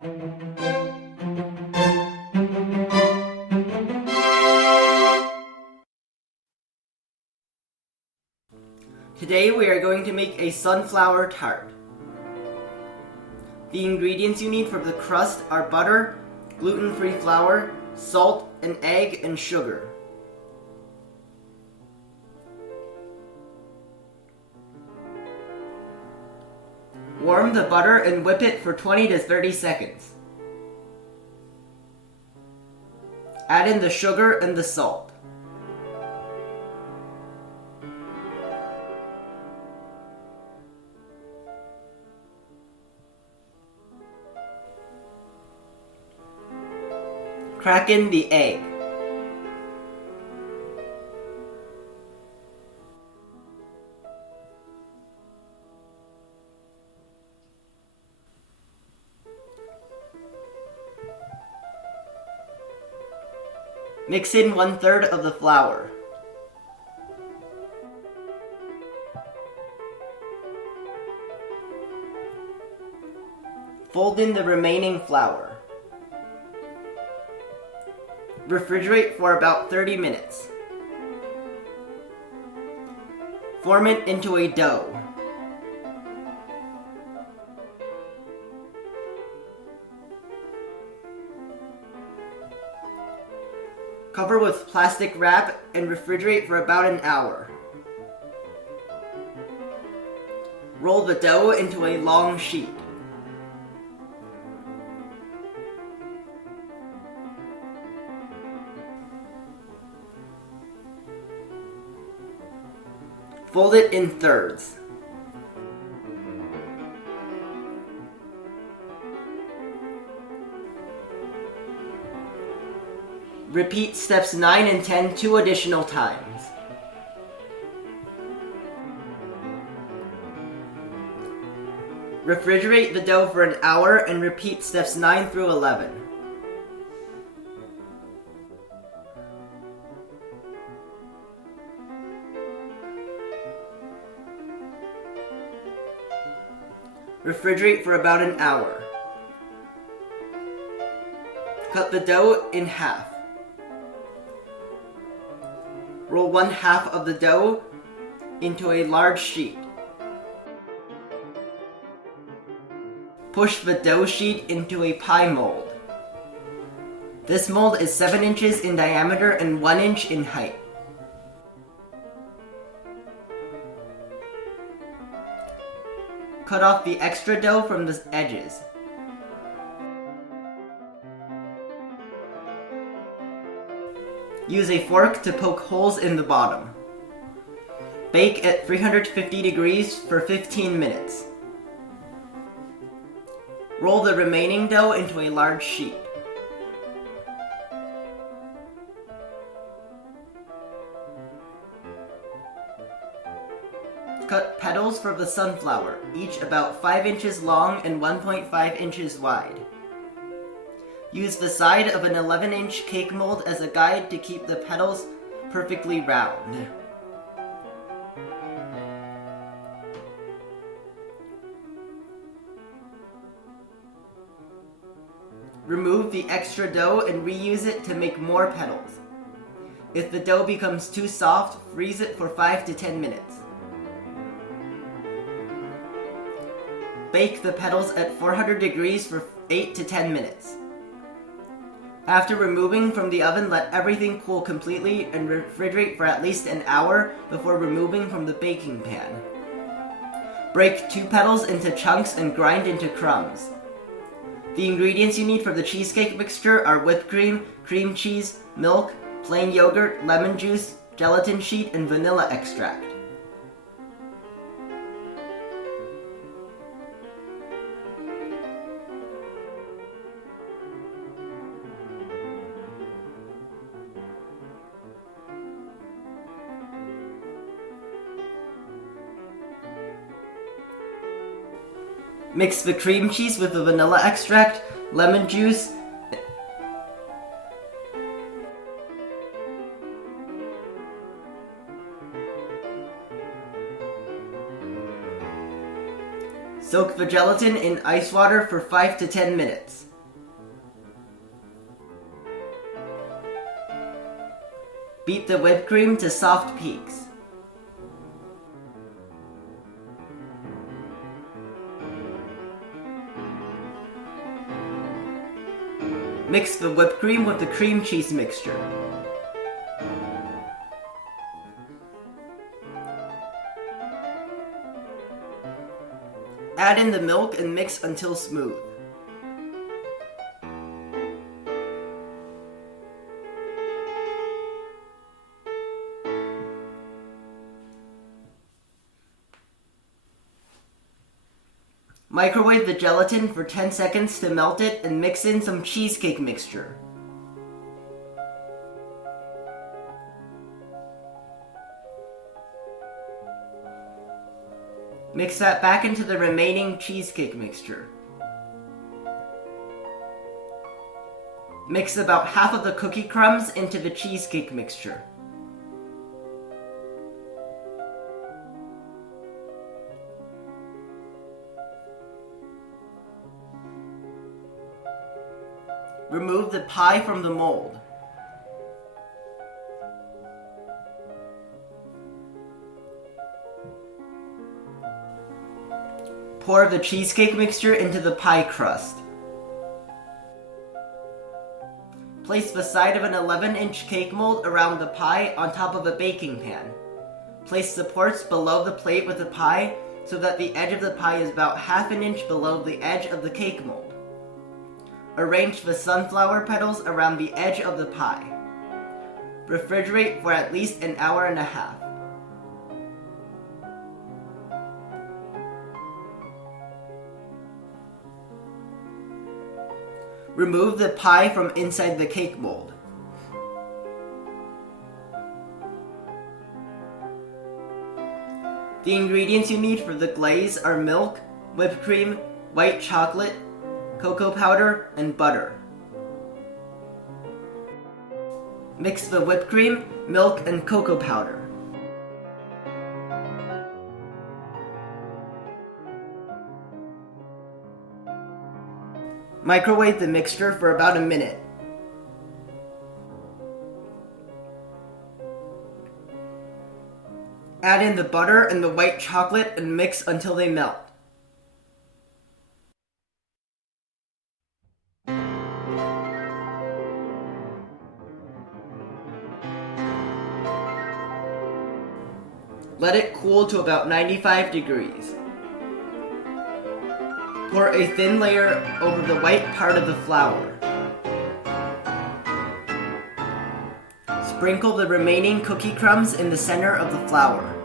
Today we are going to make a sunflower tart. The ingredients you need for the crust are butter, gluten-free flour, salt, an egg, and sugar. Warm the butter and whip it for 20 to 30 seconds. Add in the sugar and the salt. Crack in the egg. Mix in 1/3 of the flour. Fold in the remaining flour. Refrigerate for about 30 minutes. Form it into a dough. Cover with plastic wrap and refrigerate for about an hour. Roll the dough into a long sheet. Fold it in thirds. Repeat steps 9 and 10 2 additional times. Refrigerate the dough for an hour and repeat steps 9 through 11. Refrigerate for about an hour. Cut the dough in half. Roll 1/2 of the dough into a large sheet. Push the dough sheet into a pie mold. This mold is 7 inches in diameter and 1 inch in height. Cut off the extra dough from the edges. Use a fork to poke holes in the bottom. Bake at 350 degrees for 15 minutes. Roll the remaining dough into a large sheet. Cut petals for the sunflower, each about 5 inches long and 1.5 inches wide. Use the side of an 11-inch cake mold as a guide to keep the petals perfectly round. Remove the extra dough and reuse it to make more petals. If the dough becomes too soft, freeze it for 5 to 10 minutes. Bake the petals at 400 degrees for 8 to 10 minutes. After removing from the oven, let everything cool completely and refrigerate for at least an hour before removing from the baking pan. Break 2 petals into chunks and grind into crumbs. The ingredients you need for the cheesecake mixture are whipped cream, cream cheese, milk, plain yogurt, lemon juice, gelatin sheet, and vanilla extract. Mix the cream cheese with the vanilla extract, lemon juice, soak the gelatin in ice water for 5 to 10 minutes. Beat the whipped cream to soft peaks. Mix the whipped cream with the cream cheese mixture. Add in the milk and mix until smooth. Microwave the gelatin for 10 seconds to melt it and mix in some cheesecake mixture. Mix that back into the remaining cheesecake mixture. Mix about half of the cookie crumbs into the cheesecake mixture. Remove the pie from the mold. Pour the cheesecake mixture into the pie crust. Place the side of an 11-inch cake mold around the pie on top of a baking pan. Place supports below the plate with the pie so that the edge of the pie is about half an inch below the edge of the cake mold. Arrange the sunflower petals around the edge of the pie. Refrigerate for at least an hour and a half. Remove the pie from inside the cake mold. The ingredients you need for the glaze are milk, whipped cream, white chocolate, cocoa powder, and butter. Mix the whipped cream, milk, and cocoa powder. Microwave the mixture for about a minute. Add in the butter and the white chocolate and mix until they melt. Let it cool to about 95 degrees. Pour a thin layer over the white part of the flour. Sprinkle the remaining cookie crumbs in the center of the flour.